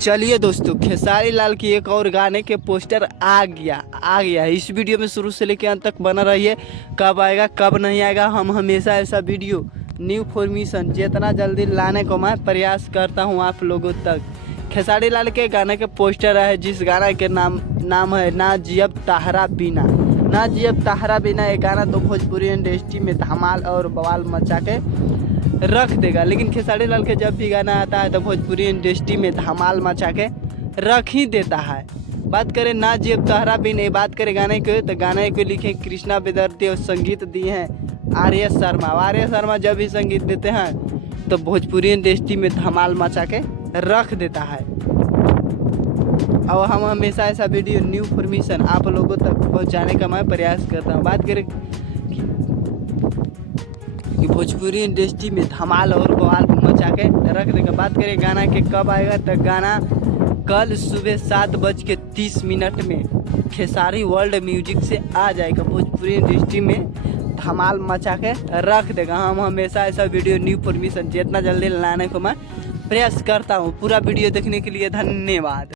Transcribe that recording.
चलिए दोस्तों, खेसारी लाल की एक और गाने के पोस्टर आ गया। इस वीडियो में शुरू से लेकर अंत तक बना रहिए। कब आएगा कब नहीं आएगा, हम हमेशा ऐसा वीडियो न्यू फॉर्मेशन जितना जल्दी लाने को मैं प्रयास करता हूं आप लोगों तक। खेसारी लाल के गाने के पोस्टर है, जिस गाना के नाम है ना जियब ताहरा बिना। ना जियब ताहरा बिना ये गाना तो भोजपुरी इंडस्ट्री में धमाल और बवाल मचा के रख देगा। लेकिन खेसारी लाल के जब भी गाना आता है तो भोजपुरी इंडस्ट्री में धमाल मचा के रख ही देता है। बात करें ना जियब ताहरा बिना, बात करें गाने के तो गाने को लिखे कृष्णा बेदर्ती और संगीत दिए हैं आर्य शर्मा। जब भी संगीत देते हैं तो भोजपुरी इंडस्ट्री में धमाल मचा के रख देता है। और हम हमेशा ऐसा वीडियो न्यू फॉर्मेशन आप लोगों तक पहुंचाने का मैं प्रयास करता हूं। बात करें कि भोजपुरी इंडस्ट्री में धमाल और बवाल मचा के रख देगा। बात करें गाना के कब आएगा, तो गाना कल सुबह 7:30 में खेसारी वर्ल्ड म्यूजिक से आ जाएगा। भोजपुरी इंडस्ट्री में धमाल मचा के रख देगा। हम हमेशा ऐसा वीडियो न्यू फॉर्मेशन जितना जल्दी लाने को मैं प्रयास करता हूँ। पूरा वीडियो देखने के लिए धन्यवाद।